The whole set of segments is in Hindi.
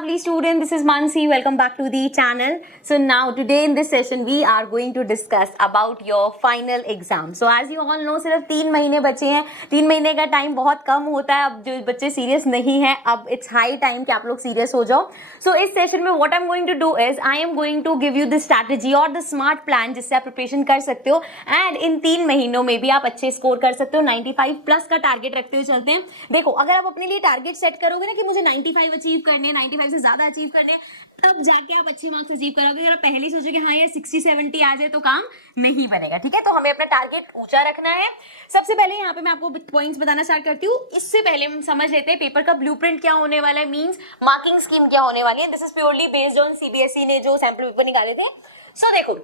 lovely student, this is Mansi. Welcome back to the channel. So now today in this session we are going to discuss about your final exam. So as you all know, सिर्फ 3 महीने बचे हैं. 3 महीने का टाइम बहुत कम होता है. अब जो बच्चे सीरियस नहीं हैं, अब इट्स हाई टाइम कि आप लोग सीरियस हो जाओ. So इस सेशन में what I'm going to do is I am going to give you the strategy और the smart plan जिससे आप प्रिपरेशन कर सकते हो. एंड इन 3 महीनों में भी आप अच्छे स्कोर कर सकते हो. 95 प्लस का टारगेट रखते हुए चलते हैं. देखो, अगर आप अपने लिए टारगेट सेट करोगे ना कि मुझे 95 अचीव करने, 95 से ज्यादा अचीव करने, तब जाके आप अच्छे मार्क्स अचीव करोगे. अगर आप पहले ही सोचोगे हाँ यार 60-70 आ जाए तो काम नहीं बनेगा. ठीक है, तो हमें अपना टारगेट ऊंचा रखना है. सबसे पहले यहाँ पे मैं आपको पॉइंट्स बताना स्टार्ट करती हूँ. इससे पहले हम समझ लेते हैं पेपर का ब्लूप्रिंट क्या होने वाला है, मींस मार्किंग स्कीम क्या होने वाली है. This is purely based on CBSE ने जो सैंपल पेपर निकाले थे. सो देखो,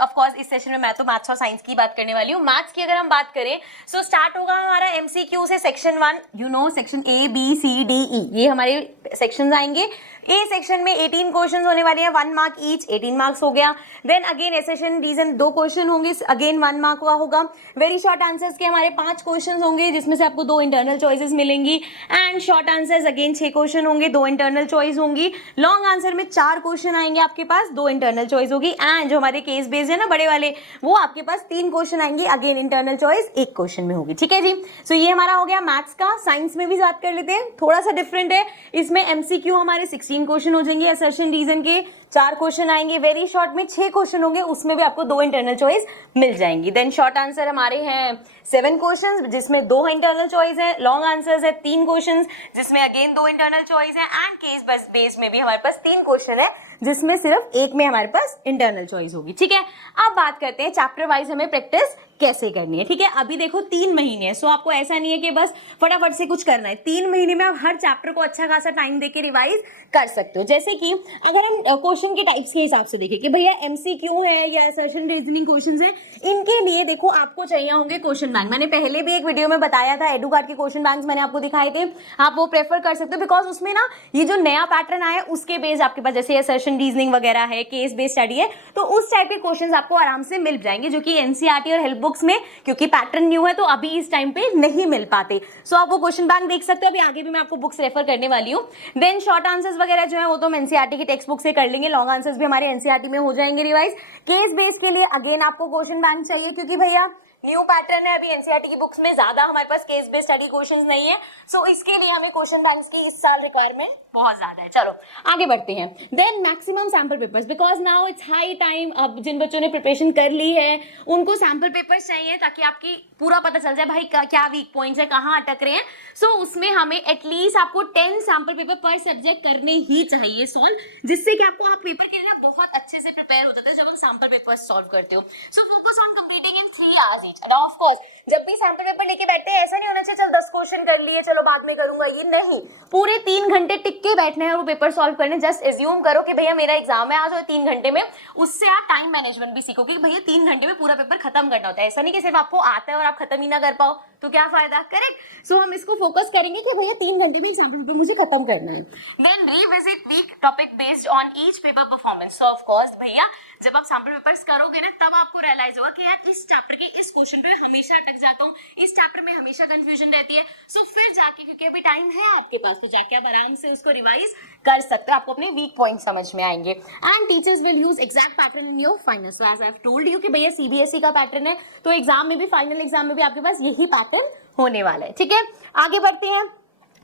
ऑफ कोर्स इस सेशन में मैं तो मैथ्स और साइंस की बात करने वाली हूँ. मैथ्स की अगर हम बात करें सो स्टार्ट होगा हमारा एमसीक्यू से. Section 1 you know, section A B C D E, ये हमारे सेक्शंस आएंगे. ए सेक्शन में 18 क्वेश्चंस होने वाले हैं, 1 मार्क ईच, 18 मार्क्स हो गया. Then again assertion reason 2 question होंगे, अगेन 1 मार्क का होगा. वेरी शॉर्ट आंसर्स के हमारे 5 क्वेश्चन होंगे जिसमें से आपको 2 इंटरनल चॉइसेस मिलेंगी. And short answers again 6 question होंगे, 2 इंटरनल चॉइस होंगी. लॉन्ग आंसर में 4 क्वेश्चन आएंगे आपके पास, 2 इंटरनल चॉइस होगी. एंड जो हमारे केस बेस्ड है ना बड़े वाले, वो आपके पास 3 क्वेश्चन आएंगे, अगेन इंटरनल चॉइस 1 क्वेश्चन में होगी. ठीक है जी. सो ये हमारा हो गया मैथ्स का. साइंस में भी बात कर लेते हैं, थोड़ा सा डिफरेंट है. इसमें एमसीक्यू हमारे 16 क्वेश्चन हो जाएंगे, असर्शन रीजन के 4 क्वेश्चन आएंगे. वेरी शॉर्ट में 6 क्वेश्चन होंगे, उसमें भी आपको 2 इंटरनल चॉइस मिल जाएंगी. देन शॉर्ट आंसर हमारे हैं 7 क्वेश्चंस जिसमें 2 इंटरनल चॉइस है. लॉन्ग आंसर्स है 3 क्वेश्चंस जिसमें अगेन 2 इंटरनल चॉइस है. एंड केस बेस्ड में भी हमारे पास 3 क्वेश्चन है जिसमें सिर्फ एक में हमारे पास इंटरनल चॉइस होगी. ठीक है, अब बात करते हैं चैप्टर वाइज हमें प्रैक्टिस कैसे करनी है. ठीक है, अभी देखो 3 महीने है, सो आपको ऐसा नहीं है कि बस फटाफट से कुछ करना है. 3 महीने में आप हर चैप्टर को अच्छा खासा टाइम देके रिवाइज कर सकते हो. जैसे कि अगर हम क्वेश्चन के टाइप्स के हिसाब से देखें कि भैया एमसीक्यू है या असर्शन रीजनिंग क्वेश्चंस है, इनके लिए देखो आपको चाहिए होंगे क्वेश्चन बैंक. मैंने पहले भी एक वीडियो में बताया था, एडुकार्ड के क्वेश्चन बैंक्स मैंने आपको दिखाए थे, आप वो प्रेफर कर सकते हो. बिकॉज उसमें ना ये जो नया पैटर्न आया उसके बेस आपके पास जैसे असर्शन रीजनिंग वगैरह है, केस बेस्ड स्टडी है, तो उस टाइप के क्वेश्चन आपको आराम से मिल जाएंगे जो कि एनसीईआरटी और हेल्प बुक्स में, क्योंकि पैटर्न न्यू है तो अभी इस टाइम पे नहीं मिल पाते. सो आप वो क्वेश्चन बैंक देख सकते हो. अभी आगे भी मैं आपको बुक्स रेफर करने वाली हूँ. देन शॉर्ट आंसर्स वगैरह जो है वो तो हम एनसीईआरटी की टेक्स्ट बुक से कर लेंगे. लॉन्ग आंसर्स भी हमारे एनसीईआरटी में हो जाएंगे रिवाइज. केस बेस के लिए अगेन आपको क्वेश्चन बैंक चाहिए क्योंकि भैया न्यू पैटर्न है. अभी एनसीईआरटी की बुक्स में ज्यादा हमारे पास केस बेस्ड स्टडी क्वेश्चंस नहीं है. सो इसके लिए हमें क्वेश्चन बैंक्स की इस साल रिक्वायरमेंट बहुत ज्यादा है. चलो आगे बढ़ते हैं. Then maximum sample papers, because now it's high time. अब जिन बच्चों ने प्रिपरेशन कर ली है उनको सैंपल पेपर्स चाहिए ताकि आपकी पूरा पता चल जाए भाई क्या वीक पॉइंट्स है, कहाँ अटक रहे हैं. सो उसमें हमें एटलीस्ट आपको 10 सैंपल पेपर पर सब्जेक्ट करने ही चाहिए सॉल्व, जिससे कि आपको आप पेपर के लिए बहुत अच्छे से प्रिपेयर हो जाते हैं जब हम सैंपल पेपर सॉल्व करते हो. So focus on completing in 3 hours each. End of course जब भी सैंपल पेपर लेके बैठते हैं ऐसा नहीं होना चाहिए चल 10 क्वेश्चन कर लिए चलो बाद में करूंगा, ये नहीं. पूरे 3 घंटे टिक के बैठना है और वो पेपर सॉल्व करने. जस्ट एज्यूम करो कि भैया मेरा एग्जाम है आज और 3 घंटे में, उससे आप टाइम मैनेजमेंट भी सीखोगे कि भैया 3 घंटे में पूरा पेपर खत्म करना होता है. ऐसा नहीं कि सिर्फ आपको आता है और आप खत्म ही ना कर पाओ तो क्या फायदा. करेक्ट. सो हम इसको फोकस करेंगे कि भैया 3 घंटे में एग्जाम पेपर मुझे खत्म करना है. Then revisit weak topic based on each paper performance. So of course भैया जब आप सैंपल पेपर्स करोगे ना तब आपको रियलाइज होगा कि यार इस चैप्टर के इस क्वेश्चन पे हमेशा अटक जाता हूँ, इस चैप्टर में हमेशा कंफ्यूजन रहती है. सो फिर जाके, क्योंकि अभी टाइम है आपके पास, तो जाके आप आराम से उसको रिवाइज कर सकते हो. आपको अपने वीक पॉइंट समझ में आएंगे. And teachers will use exact pattern in your final. So as I have told you कि भैया सीबीएसई का पैटर्न है तो एग्जाम में भी, फाइनल एग्जाम में भी आपके पास यही पैटर्न होने वाला है. ठीक है, आगे बढ़ते हैं.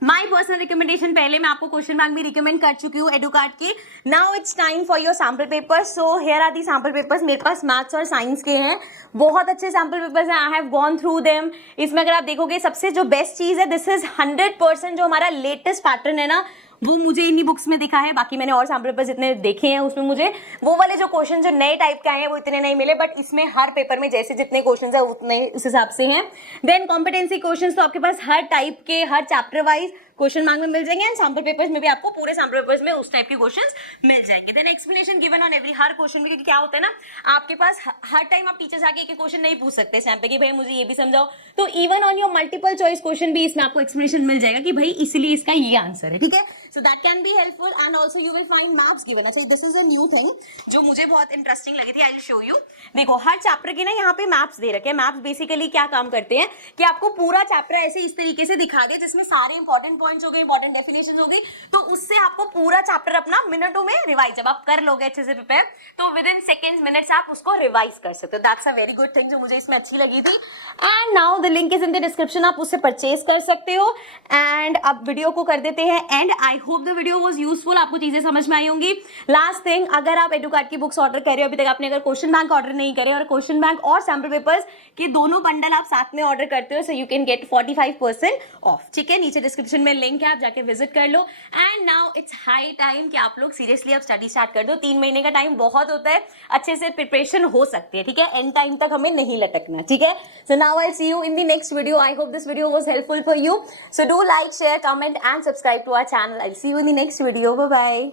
माई पर्सनल रिकमेंडेशन, पहले मैं आपको क्वेश्चन बैंक भी रिकमेंड कर चुकी हूँ एडुकार्ड की. Now it's time for your sample papers. So here are the sample papers. मेरे पास मैथ्स और साइंस के हैं, बहुत अच्छे सैंपल पेपर्स हैं. I have gone through them. इसमें अगर आप देखोगे सबसे जो बेस्ट चीज है, दिस इज 100% जो हमारा लेटेस्ट पैटर्न है ना वो मुझे इन्हीं बुक्स में दिखा है. बाकी मैंने और सैंपल पेपर जितने देखे हैं उसमें मुझे वो वाले जो क्वेश्चन जो नए टाइप के आए हैं वो इतने नहीं मिले, बट इसमें हर पेपर में जैसे जितने क्वेश्चन है उतने उस हिसाब से हैं. देन कॉम्पिटेंसी क्वेश्चन तो आपके पास हर टाइप के, हर चैप्टर वाइज क्वेश्चन मार्क में मिल जाएंगे. एंड सैंपल पेपर्स में भी आपको पूरे सैंपल पेपर्स में उस टाइप के क्वेश्चंस मिल जाएंगे. Then explanation given on every, हर क्वेश्चन में, क्योंकि क्या होता है ना आपके पास हर टाइम आप टीचर्स आके एक क्वेश्चन नहीं पूछ सकते सैंपल की भाई मुझे ये भी समझाओ. तो even on your multiple choice question भी इसमें आपको एक्सप्लेनेशन मिल जाएगा कि भाई इसलिए इसका ये आंसर है. ठीक है, so that can be helpful. And also you will find maps given. अच्छा, this is a new thing जो मुझे बहुत इंटरेस्टिंग लगी थी. I will show you. देखो हर चैप्टर के ना यहाँ पे मैप्स दे रखे हैं. मैप्स बेसिकली क्या काम करते हैं कि आपको पूरा चैप्टर ऐसे इस तरीके से दिखा दे जिसमें सारे इंपॉर्टेंट पॉइंट्स हो गए, इंपॉर्टेंट डेफिनेशन हो गई, तो उससे आपको पूरा चैप्टर अपना मिनटों में रिवाइज, जब आप कर लोगे अच्छे से प्रिपेयर, तो विद इन सेकेंड्स मिनट्स आप उसको रिवाइज कर सकते हो. That's a very good thing जो मुझे इसमें अच्छी लगी थी. And now the link is in the description, आप उससे परचेज कर सकते हो. एंड अब वीडियो को कर देते हैं and. I hope the video was useful, आपको चीजें समझ में आई होंगी. लास्ट थिंग, अगर आप एडुकार्ड की बुक्स ऑर्डर कर रहे हो, अभी तक आपने अगर क्वेश्चन बैंक ऑर्डर नहीं करे और क्वेश्चन बैंक और सैम्पल पेपर्स के दोनों बंडल आप साथ में ऑर्डर करते हो, so you can get 45% of. ठीक है, नीचे डिस्क्रिप्शन में लिंक है, आप जाके विजिट कर लो. And now it's high time कि आप लोग सीरियसली अब स्टडी स्टार्ट कर दो. 3 महीने का टाइम बहुत होता है, अच्छे से प्रिपरेशन हो सकती है. ठीक है, एंड टाइम तक हमें नहीं लटकना. ठीक है, so now I see you in the next video. I hope this video was helpful for you. So do like, share, comment and subscribe to our channel. I see you in the next video. Bye bye.